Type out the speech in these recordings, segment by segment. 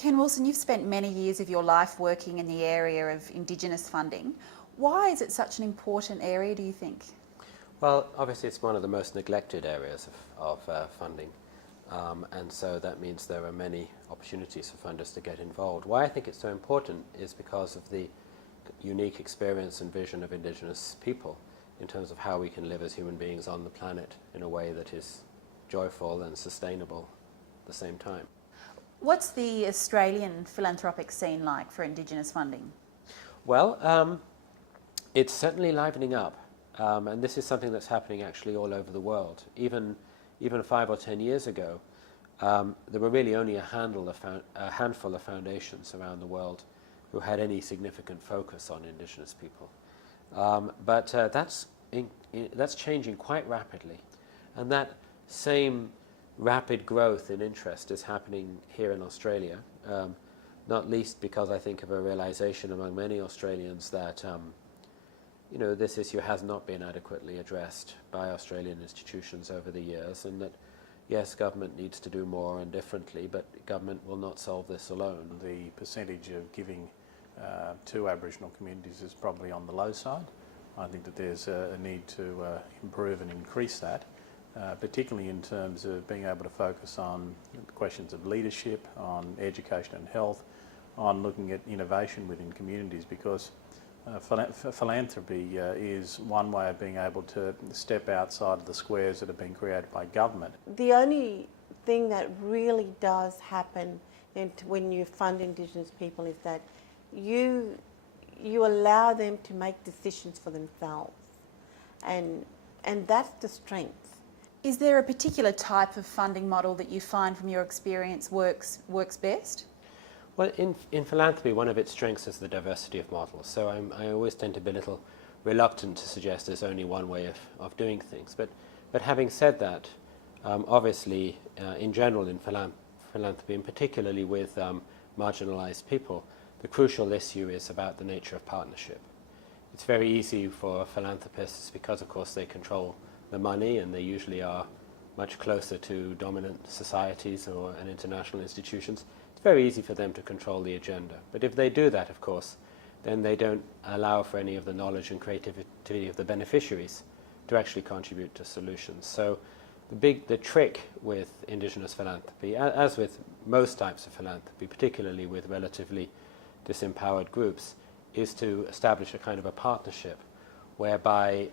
Ken Wilson, you've spent many years of your life working in the area of Indigenous funding. Why is it such an important area, do you think? Well, obviously it's one of the most neglected areas of funding, and so that means there are many opportunities for funders to get involved. Why I think it's so important is because of the unique experience and vision of Indigenous people in terms of how we can live as human beings on the planet in a way that is joyful and sustainable at the same time. What's the Australian philanthropic scene like for Indigenous funding? Well, it's certainly livening up, and this is something that's happening actually all over the world. Even 5 or 10 years ago, there were really only a handful of foundations around the world who had any significant focus on Indigenous people. But that's changing quite rapidly, and that same rapid growth in interest is happening here in Australia, not least because I think of a realization among many Australians that this issue has not been adequately addressed by Australian institutions over the years, and that yes, government needs to do more and differently, but government will not solve this alone. The percentage of giving to Aboriginal communities is probably on the low side. I think that there's a need to improve and increase that. Particularly in terms of being able to focus on questions of leadership, on education and health, on looking at innovation within communities, because philanthropy is one way of being able to step outside of the squares that have been created by government. The only thing that really does happen when you fund Indigenous people is that you allow them to make decisions for themselves, and that's the strength. Is there a particular type of funding model that you find from your experience works best? Well, in philanthropy, one of its strengths is the diversity of models. So I always tend to be a little reluctant to suggest there's only one way of doing things. But having said that, obviously, in general in philanthropy, and particularly with marginalized people, the crucial issue is about the nature of partnership. It's very easy for philanthropists because, of course, they control the money, and they usually are much closer to dominant societies and international institutions. It's very easy for them to control the agenda. But if they do that, of course, then they don't allow for any of the knowledge and creativity of the beneficiaries to actually contribute to solutions. So the trick with Indigenous philanthropy, as with most types of philanthropy, particularly with relatively disempowered groups, is to establish a kind of a partnership whereby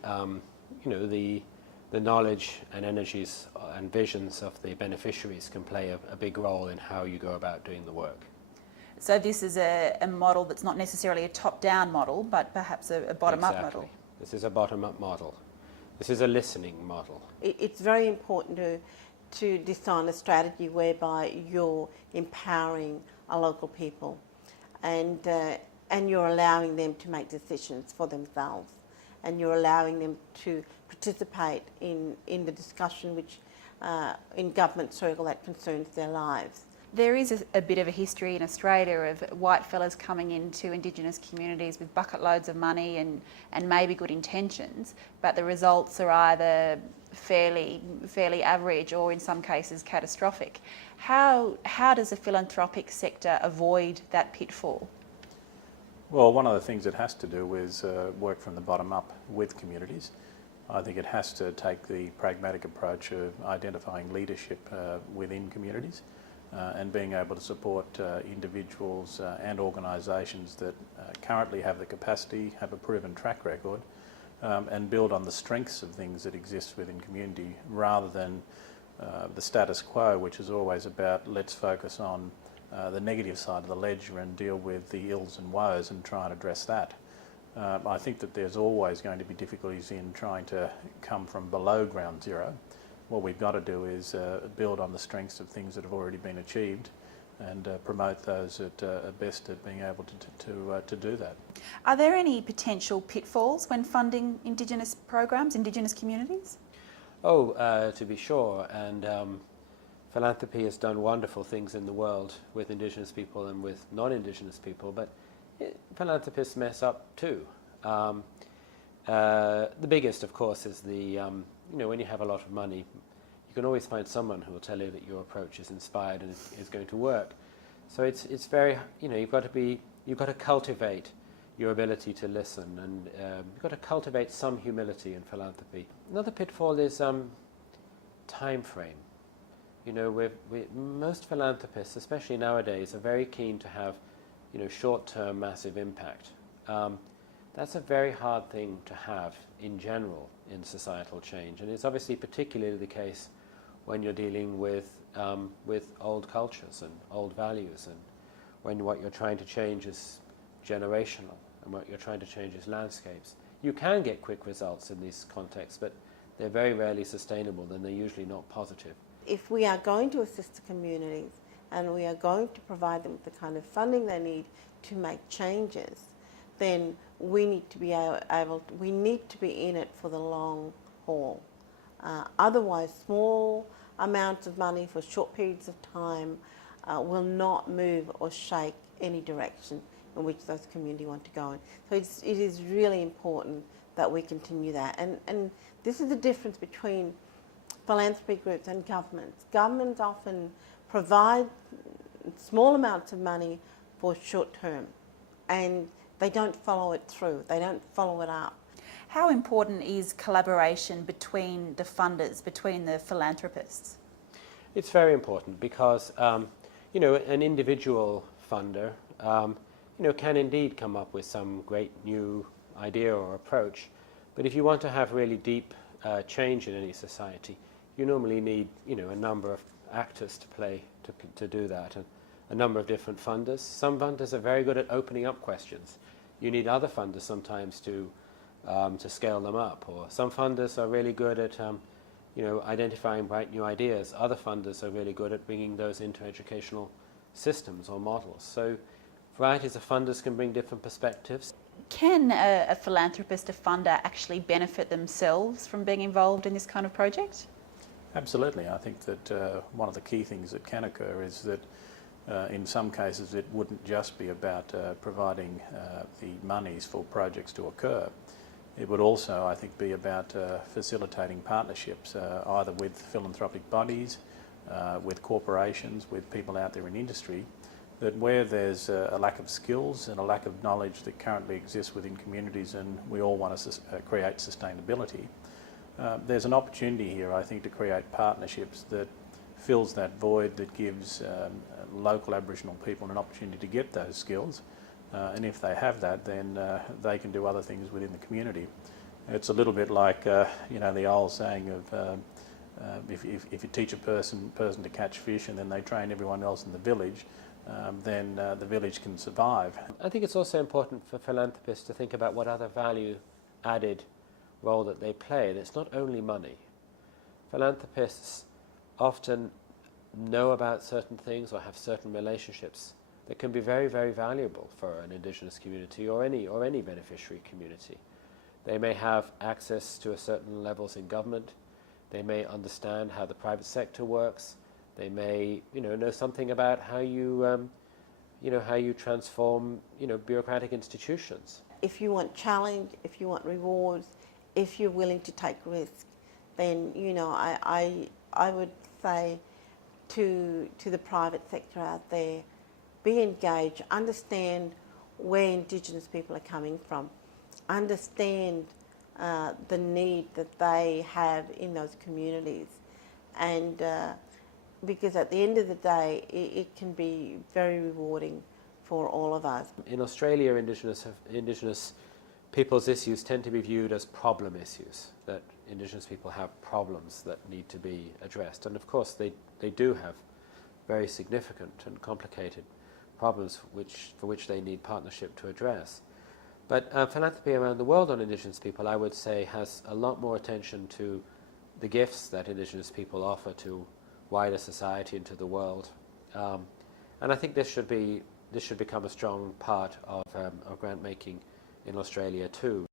the knowledge and energies and visions of the beneficiaries can play a big role in how you go about doing the work. So this is a model that's not necessarily a top-down model, but perhaps a bottom-up model. This is a bottom-up model. This is a listening model. It's very important to design a strategy whereby you're empowering our local people, and you're allowing them to make decisions for themselves, and you're allowing them to participate in the discussion which in government circle that concerns their lives. There is a bit of a history in Australia of white fellas coming into Indigenous communities with bucket loads of money and maybe good intentions, but the results are either fairly average or in some cases catastrophic. How does the philanthropic sector avoid that pitfall? Well, one of the things it has to do is work from the bottom up with communities. I think it has to take the pragmatic approach of identifying leadership within communities and being able to support individuals and organisations that currently have the capacity, have a proven track record, and build on the strengths of things that exist within community, rather than the status quo, which is always about let's focus on the negative side of the ledger and deal with the ills and woes and try and address that. I think that there's always going to be difficulties in trying to come from below ground zero. What we've got to do is build on the strengths of things that have already been achieved and promote those that are best at being able to do that. Are there any potential pitfalls when funding Indigenous programs, Indigenous communities? Oh, to be sure, and philanthropy has done wonderful things in the world with Indigenous people and with non-Indigenous people, but philanthropists mess up too. The biggest, of course, is when you have a lot of money, you can always find someone who will tell you that your approach is inspired and is going to work. So it's very, you've got to cultivate your ability to listen, and you've got to cultivate some humility in philanthropy. Another pitfall is time frame. Most philanthropists, especially nowadays, are very keen to have, short-term massive impact. That's a very hard thing to have in general in societal change, and it's obviously particularly the case when you're dealing with old cultures and old values, and when what you're trying to change is generational, and what you're trying to change is landscapes. You can get quick results in these contexts, but they're very rarely sustainable, and they're usually not positive. If we are going to assist the communities and we are going to provide them with the kind of funding they need to make changes, then we need to be we need to be in it for the long haul. Otherwise, small amounts of money for short periods of time will not move or shake any direction in which those communities want to go in. So it is really important that we continue that. And this is the difference between philanthropy groups and governments. Governments often provide small amounts of money for short term, and they don't follow it through, they don't follow it up. How important is collaboration between the funders, between the philanthropists? It's very important because, an individual funder, can indeed come up with some great new idea or approach. But if you want to have really deep change in any society, you normally need, a number of actors to do that, and a number of different funders. Some funders are very good at opening up questions. You need other funders sometimes to scale them up, or some funders are really good at identifying bright new ideas. Other funders are really good at bringing those into educational systems or models. So varieties of funders can bring different perspectives. Can a philanthropist, a funder, actually benefit themselves from being involved in this kind of project? Absolutely. I think that one of the key things that can occur is that in some cases it wouldn't just be about providing the monies for projects to occur. It would also, I think, be about facilitating partnerships, either with philanthropic bodies, with corporations, with people out there in industry, that where there's a lack of skills and a lack of knowledge that currently exists within communities, and we all want to create sustainability, there's an opportunity here, I think, to create partnerships that fills that void, that gives local Aboriginal people an opportunity to get those skills. And if they have that, then they can do other things within the community. It's a little bit like, the old saying of if you teach a person to catch fish and then they train everyone else in the village, then the village can survive. I think it's also important for philanthropists to think about what other value-added role that they play. And it's not only money. Philanthropists often know about certain things or have certain relationships that can be very, very valuable for an Indigenous community or any beneficiary community. They may have access to certain levels in government. They may understand how the private sector works. They may, know something about how you transform, bureaucratic institutions. If you want challenge, if you want rewards, if you're willing to take risk, then I would say to the private sector out there, be engaged, understand where Indigenous people are coming from, understand the need that they have in those communities, and because at the end of the day it can be very rewarding for all of us. In Australia, Indigenous people's issues tend to be viewed as problem issues, that Indigenous people have problems that need to be addressed. And of course they do have very significant and complicated problems for which they need partnership to address. But philanthropy around the world on Indigenous people, I would say, has a lot more attention to the gifts that Indigenous people offer to wider society and to the world. And I think this should become a strong part of grant making in Australia too.